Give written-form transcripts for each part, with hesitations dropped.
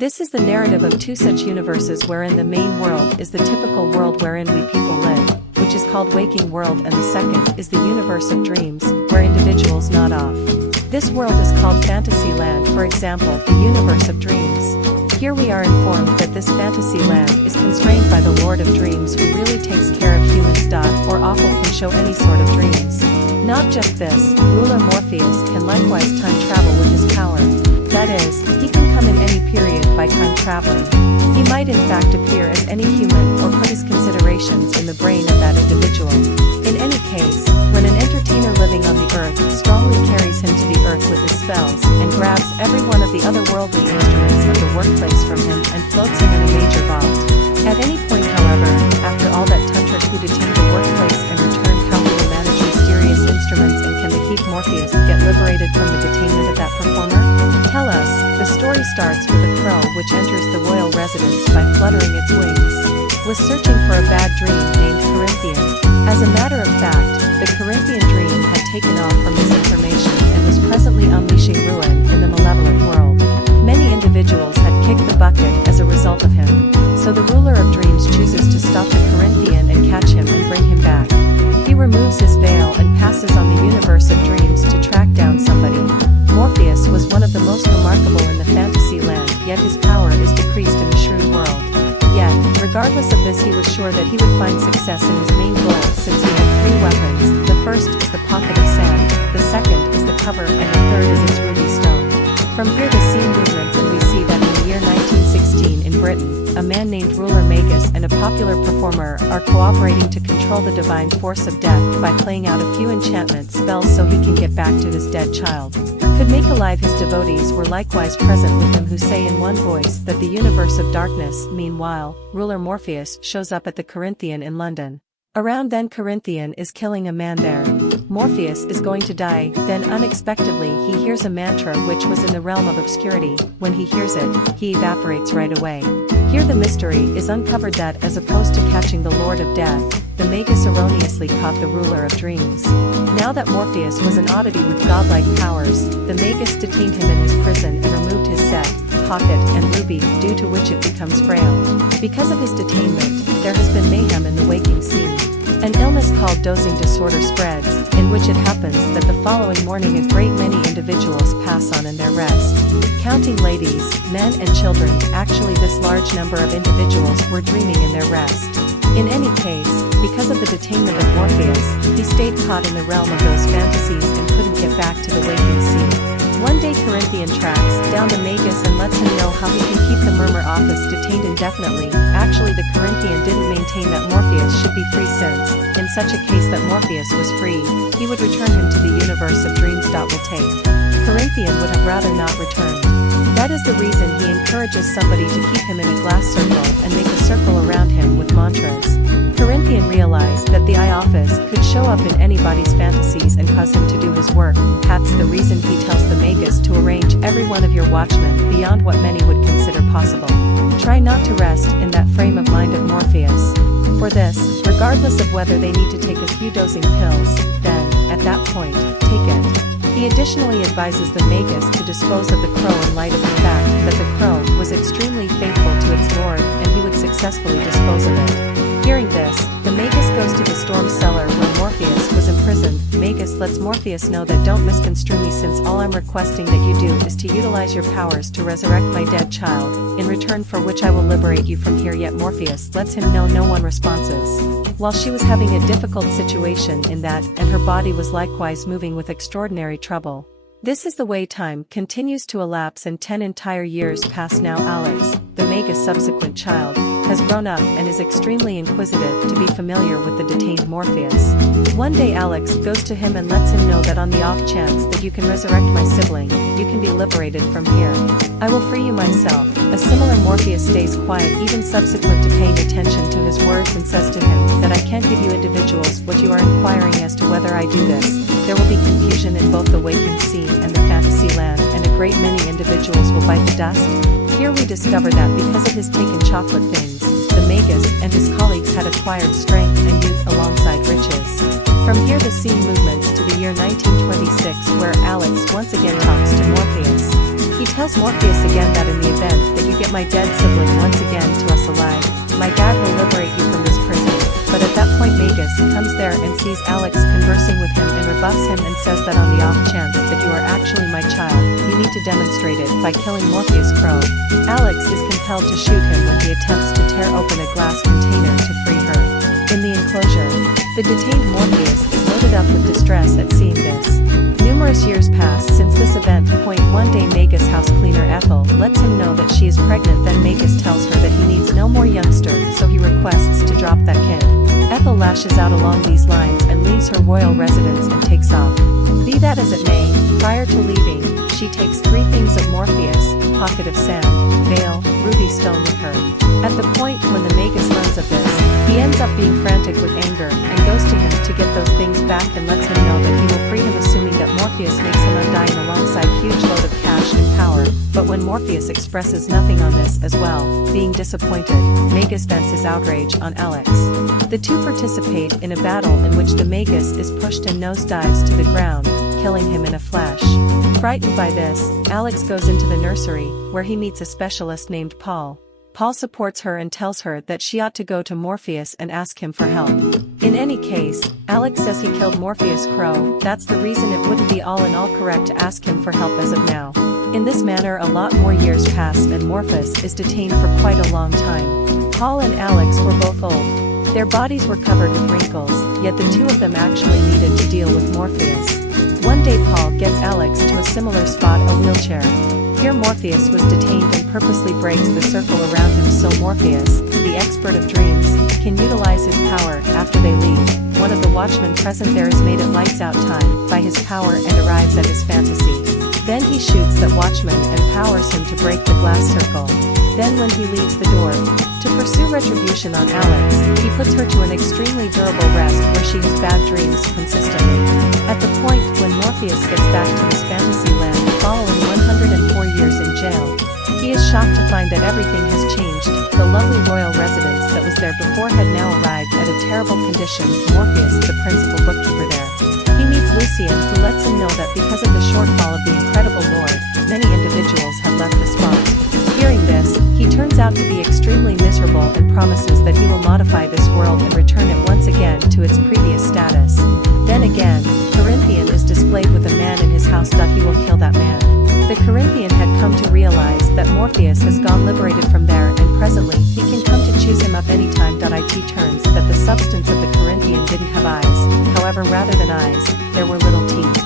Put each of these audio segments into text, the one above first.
This is the narrative of two such universes wherein the main world is the typical world wherein we people live, which is called waking world, and the second is the universe of dreams, where individuals nod off. This world is called fantasy land, for example, the universe of dreams. Here we are informed that this fantasy land is constrained by the Lord of Dreams, who really takes care of humans.Or awful can show any sort of dreams. Not just this, ruler Morpheus can likewise time travel with his power. That is, he can come in any period by time traveling. He might in fact appear as any human or put his considerations in the brain of that individual. In any case, when an entertainer living on the earth strongly carries him to the earth with his spells and grabs every one of the otherworldly instruments of the workplace from him and floats him in a major vault. At any point, however, after all that tantric who detained the workplace and returned, how he will manage mysterious instruments, and can the heap Morpheus get liberated from the detainment of that performer? Tell us. The story starts with a crow which enters the royal residence by fluttering its wings. Was searching for a bad dream named Corinthian. As a matter of fact, the Corinthian dream had taken off from this information and was presently unleashing ruin in the malevolent world. Many individuals had kicked the bucket as a result of him, so the ruler of dreams chooses to stop the Corinthian and catch him and bring him back. He removes his veil and passes on the universe of dreams to track down somebody. Morpheus was one of the most remarkable in the fantasy land, yet his power is decreased in the shrewd world. Yet, regardless of this, he was sure that he would find success in his main goal, since he had three weapons. The first is the pocket of sand, the second is the cover, and the third is its ruby stone. From here the scene movements, and we see that in the year 1916 in Britain, a man named ruler Magus and a popular performer are cooperating to control the divine force of death by playing out a few enchantment spells so he can get back to his dead child. Could make alive his devotees were likewise present with him, who say in one voice that the universe of darkness. Meanwhile, ruler Morpheus shows up at the Corinthian in London. Around then Corinthian is killing a man there. Morpheus is going to die, then unexpectedly he hears a mantra which was in the realm of obscurity. When he hears it, he evaporates right away. Here the mystery is uncovered that, as opposed to catching the Lord of Death, the Magus erroneously caught the ruler of dreams. Now that Morpheus was an oddity with godlike powers, the Magus detained him in his prison and removed his set, pocket, and ruby, due to which it becomes frail. Because of his detainment, there has been mayhem in the waking scene. An illness called dozing disorder spreads, in which it happens that the following morning a great many individuals pass on in their rest. Counting ladies, men and children, actually this large number of individuals were dreaming in their rest. In any case, because of the detainment of Morpheus, he stayed caught in the realm of those fantasies and couldn't get back to the waking scene. One day Corinthian tracks down the Magus and lets him know how he can keep the murmur office detained indefinitely. Actually, the Corinthian didn't maintain that Morpheus should be free, since, in such a case that Morpheus was free, he would return him to the universe of dreams. Will take. Corinthian would have rather not returned. That is the reason he encourages somebody to keep him in a glass circle and make a circle around him with mantras. Corinthian realized that the eye office could show up in anybody's fantasies and cause him to do his work. That's the reason he tells the Magus to arrange every one of your watchmen beyond what many would consider possible. Try not to rest in that frame of mind of Morpheus. For this, regardless of whether they need to take a few dosing pills, then, at that point, take it. He additionally advises the Magus to dispose of the crow in light of the fact that the crow was extremely faithful to its lord and he would successfully dispose of it. Hearing this, the Magus goes to the storm cellar where Morpheus was imprisoned. Magus lets Morpheus know that don't misconstrue me, since all I'm requesting that you do is to utilize your powers to resurrect my dead child, in return for which I will liberate you from here. Yet Morpheus lets him know no one responses. While she was having a difficult situation in that, and her body was likewise moving with extraordinary trouble. This is the way time continues to elapse, and 10 entire years pass. Now Alex, the Magus' subsequent child, has grown up and is extremely inquisitive to be familiar with the detained Morpheus. One day Alex goes to him and lets him know that on the off chance that you can resurrect my sibling, you can be liberated from here. I will free you myself. A similar Morpheus stays quiet even subsequent to paying attention to his words, and says to him that I can't give you individuals what you are inquiring as to whether I do this. There will be confusion in both the waking scene and the fantasy land, and a great many individuals will bite the dust. Here we discover that because of his taken chocolate things, the Magus and his colleagues had acquired strength and youth alongside riches. From here the scene movements to the year 1926, where Alex once again talks to Morpheus. He tells Morpheus again that in the event that you get my dead sibling once again to us alive, my dad will liberate you from this prison. But at that point Magus comes there and sees Alex conversing with him and rebuffs him and says that on the off chance that you are actually my child, you need to demonstrate it by killing Morpheus Crow. Alex is compelled to shoot him when he attempts to tear open a glass container to free her. In the enclosure, the detained Morpheus is loaded up with distress at seeing this. Numerous years pass since this event. One day Magus house cleaner Ethel lets him know that she is pregnant. Then Magus tells her that he needs no more youngster, so he requests to drop that kid. Ethel lashes out along these lines and leaves her royal residence and takes off. Be that as it may, prior to leaving, she takes 3 things of Morpheus, pocket of sand, veil, ruby stone with her. At the point when the Magus learns of this, he ends up being frantic with anger and goes to him to get those things back and lets him know that he will free him, assuming that Morpheus makes him undying alongside huge load of cash and power. But when Morpheus expresses nothing on this as well, being disappointed, Magus vents his outrage on Alex. The two participate in a battle in which the Magus is pushed and nosedives to the ground, killing him in a flash. Frightened by this, Alex goes into the nursery, where he meets a specialist named Paul. Paul supports her and tells her that she ought to go to Morpheus and ask him for help. In any case, Alex says he killed Morpheus Crow. That's the reason it wouldn't be all in all correct to ask him for help as of now. In this manner a lot more years pass and Morpheus is detained for quite a long time. Paul and Alex were both old. Their bodies were covered with wrinkles, yet the two of them actually needed to deal with Morpheus. One day Paul gets Alex to a similar spot, a wheelchair. Here Morpheus was detained and purposely breaks the circle around him so Morpheus, the expert of dreams, can utilize his power. After they leave, one of the watchmen present there is made at lights out time by his power and arrives at his fantasy. Then he shoots that watchman and powers him to break the glass circle. Then when he leaves the door, to pursue retribution on Alex, he puts her to an extremely durable rest where she has bad dreams consistently. At the point when Morpheus gets back to his fantasy land following 104 years in jail, he is shocked to find that everything has changed. The lovely royal residence that was there before had now arrived at a terrible condition. Morpheus, the principal bookkeeper there, he meets Lucian, who lets him know that because of the shortfall of the incredible lord, many individuals have left the spot. Hearing this, he turns out to be extremely miserable and promises that he will modify this world and return it once again to its previous status. Then again, Corinthian is displayed with a man in his house. He will kill that man. The Corinthian had come to realize that Morpheus has gone liberated from there and presently he can come to choose him up anytime. It turns that the substance of the Corinthian didn't have eyes, however rather than eyes, there were little teeth.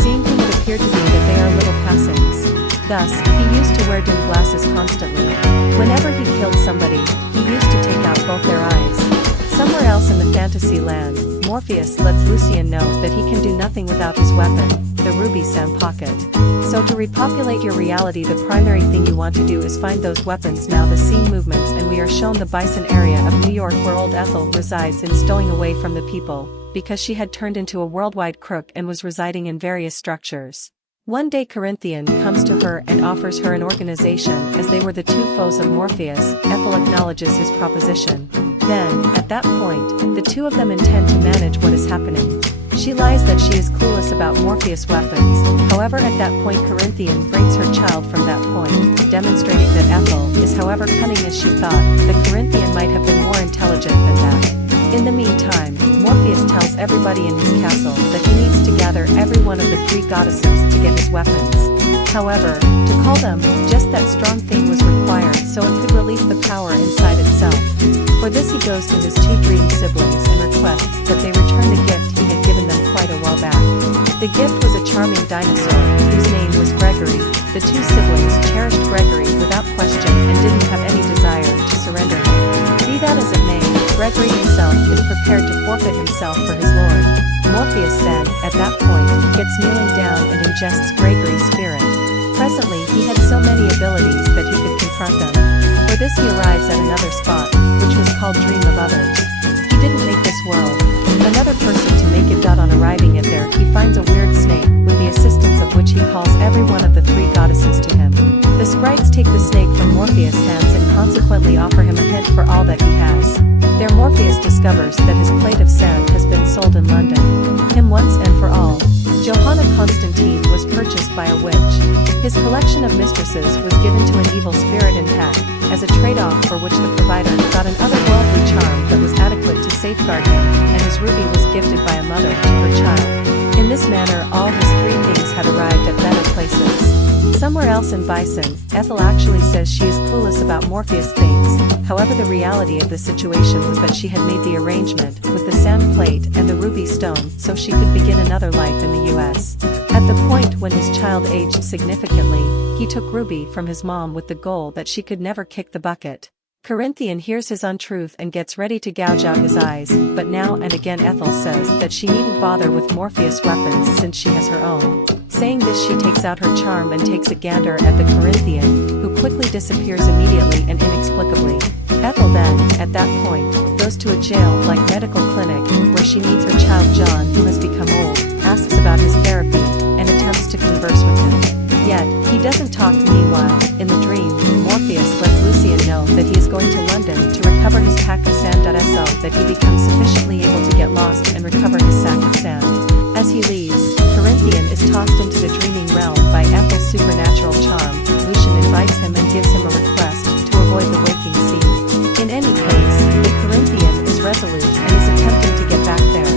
Seeing him it appeared to be that they are little passings. Thus, he used to wear dim glasses constantly. Whenever he killed somebody, he used to take out both their eyes. Somewhere else in the fantasy land, Morpheus lets Lucian know that he can do nothing without his weapon, the ruby sand pocket. So to repopulate your reality, the primary thing you want to do is find those weapons. Now the scene movements and we are shown the Bison area of New York where old Ethel resides in stowing away from the people, because she had turned into a worldwide crook and was residing in various structures. One day Corinthian comes to her and offers her an organization as they were the two foes of Morpheus. Ethel acknowledges his proposition. Then, at that point, the two of them intend to manage what is happening. She lies that she is clueless about Morpheus' weapons. However, at that point Corinthian brings her child from that point, demonstrating that Ethel is however cunning as she thought. The Corinthian might have been more intelligent than that. In the meantime, Morpheus tells everybody in his castle that he needs to gather every one of the 3 goddesses to get his weapons. However, to call them, just that strong thing was required so it could release the power inside itself. For this he goes to his 2 dream siblings and requests that they return the gift he had given them quite a while back. The gift was a charming dinosaur, whose name was Gregory. The 2 siblings cherished Gregory without question and didn't have any desire to surrender him. Be that as it may, Gregory himself is prepared to forfeit himself for his lord. Morpheus then, at that point, gets kneeling down and ingests Gregory's spirit. Presently he had so many abilities that he could confront them. For this he arrives at another spot, which was called Dream of Others. He didn't make this world. Another person to make it. On arriving at there he finds a weird snake, with the assistance of which he calls every one of the 3 goddesses to him. The sprites take the snake from Morpheus' hands and consequently offer him a hint for all that he has. There Morpheus discovers that his plate of sand has been sold in London. Him once and for all. Johanna Constantine was purchased by a witch. His collection of mistresses was given to an evil spirit in Heck, as a trade-off for which the provider got an otherworldly charm that was adequate to safeguard him, and his ruby was gifted by a mother to her child. In this manner all his three things had arrived at better places. Somewhere else in Bison, Ethel actually says she is clueless about Morpheus things. However, the reality of the situation was that she had made the arrangement with the sand plate and the ruby stone so she could begin another life in the US. At the point when his child aged significantly, he took Ruby from his mom with the goal that she could never kick the bucket. Corinthian hears his untruth and gets ready to gouge out his eyes, but now and again Ethel says that she needn't bother with Morpheus' weapons since she has her own. Saying this, she takes out her charm and takes a gander at the Corinthian, who quickly disappears immediately and inexplicably. Ethel then, at that point, goes to a jail-like medical clinic, where she meets her child John, who has become old, asks about his therapy, and attempts to converse with him. Yet, he doesn't talk. Meanwhile, in the dream, Morpheus lets Lucian know that he is going to London to recover his pack of sand.So that he becomes sufficiently able to get lost and recover his sack of sand. As he leaves, Corinthian is tossed into the dreaming realm by Ethel's supernatural charm. Lucian invites him and gives him a request to avoid the waking scene. In any case, the Corinthian is resolute and is attempting to get back there.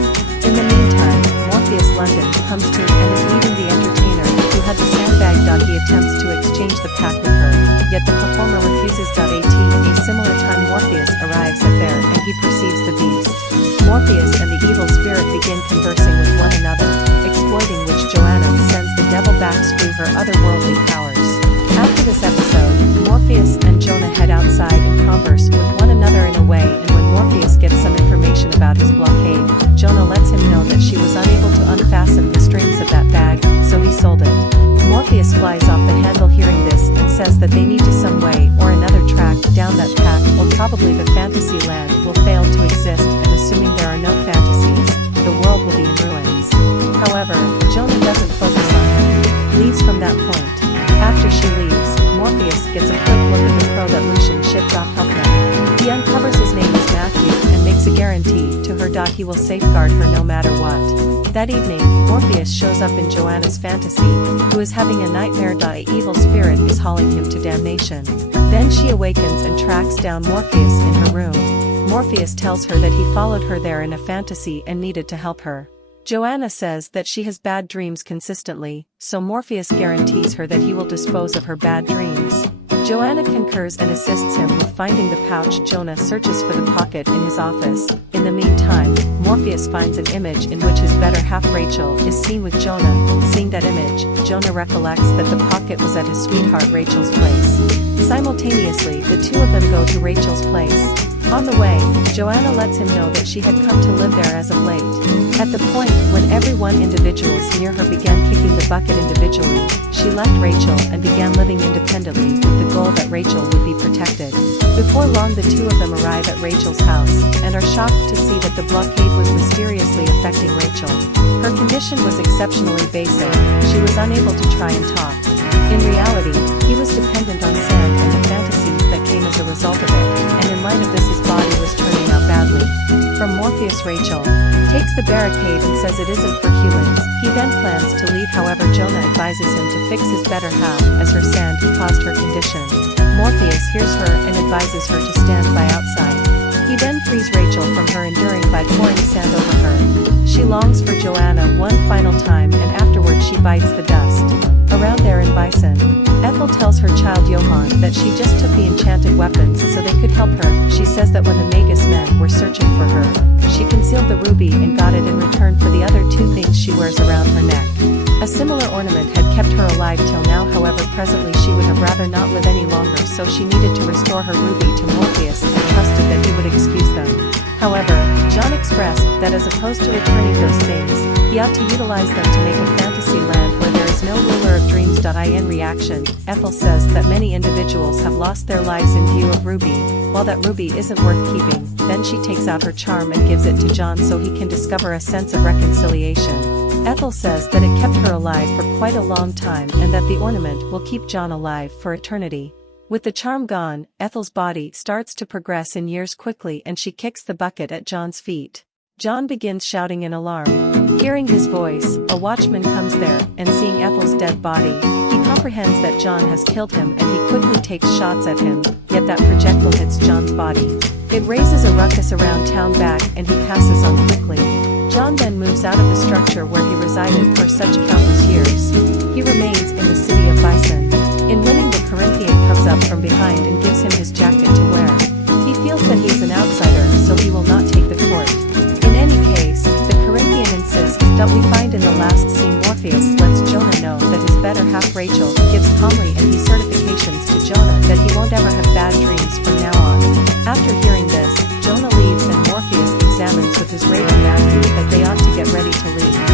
In the meantime, Morpheus London comes to and is leaving the entertainer, who had the sandbag. He attempts to exchange the pack with her, yet the performer refuses. At a similar time Morpheus arrives there and he perceives the beast. Morpheus and the evil spirit begin conversing with one another, exploiting which Joanna sends the devil back through her otherworldly powers. After this episode, Morpheus and Jonah head outside and converse with one another in a way, and when Morpheus gets some information about his blockade, Jonah lets him know that she was unable to unfasten the strings of that bag, so he sold it. Morpheus flies off the handle hearing this and says that they need to some way or another track down that path, or probably the fantasy land will fail to exist, and assuming there are no fantasies, the world will be in ruins. However, Jonah doesn't focus on her, leaves from that point. After she leaves, Morpheus gets a quick look at the crow that Lucian shipped off help him. He uncovers his name as Matthew and makes a guarantee to her. He will safeguard her no matter what. That evening, Morpheus shows up in Joanna's fantasy, who is having a nightmare. A evil spirit is hauling him to damnation. Then she awakens and tracks down Morpheus in her room. Morpheus tells her that he followed her there in a fantasy and needed to help her. Joanna says that she has bad dreams consistently, so Morpheus guarantees her that he will dispose of her bad dreams. Joanna concurs and assists him with finding the pouch. Jonah searches for the pocket in his office. In the meantime, Morpheus finds an image in which his better half Rachel is seen with Jonah. Seeing that image, Jonah recollects that the pocket was at his sweetheart Rachel's place. Simultaneously, the two of them go to Rachel's place. On the way, Joanna lets him know that she had come to live there as of late. At the point when everyone individuals near her began kicking the bucket individually, she left Rachel and began living independently with the goal that Rachel would be protected. Before long the two of them arrive at Rachel's house, and are shocked to see that the blockade was mysteriously affecting Rachel. Her condition was exceptionally basic, she was unable to try and talk. In reality, he was dependent on sand and the fantasies that came as a result of it, and in light of this his body was turning out badly. From Morpheus, Rachel takes the barricade and says it isn't for humans. He then plans to leave, however Jonah advises him to fix his better half, as her sand caused her condition. Morpheus hears her and advises her to stand by outside. He then frees Rachel from her enduring by pouring sand over her. She longs for Joanna one final time, and afterward she bites the dust. Around there in Bison, Ethel tells her child Johann that she just took the enchanted weapons so they could help her. She says that when the Magus men were searching for her, she concealed the ruby and got it in return for the other two things she wears around her neck. A similar ornament had kept her alive till now, however presently she would have rather not live any longer, so she needed to restore her ruby to Morpheus and trusted that he would excuse them. However, John expressed that as opposed to returning those things, he ought to utilize them to make a fantasy land where there is no ruler of dreams.In reaction. Ethel says that many individuals have lost their lives in view of Ruby. While that ruby isn't worth keeping, then she takes out her charm and gives it to John so he can discover a sense of reconciliation. Ethel says that it kept her alive for quite a long time and that the ornament will keep John alive for eternity. With the charm gone, Ethel's body starts to progress in years quickly and she kicks the bucket at John's feet. John begins shouting in alarm. Hearing his voice, a watchman comes there, and seeing Ethel's dead body, he apprehends that John has killed him and he quickly takes shots at him, yet that projectile hits John's body. It raises a ruckus around town back and he passes on quickly. John then moves out of the structure where he resided for such countless years. He remains in the city of Bison. In winning, the Corinthian comes up from behind and gives him his jacket to wear. He feels that he is an outsider, so he will not take the court. In any case, the Corinthian insists that we find in the last scene Morpheus lets Jonah know that his better half Rachel gives calmly and he certifications to Jonah that he won't ever have bad dreams from now on. After hearing this, Jonah leaves and Morpheus examines with his raven Matthew that they ought to get ready to leave.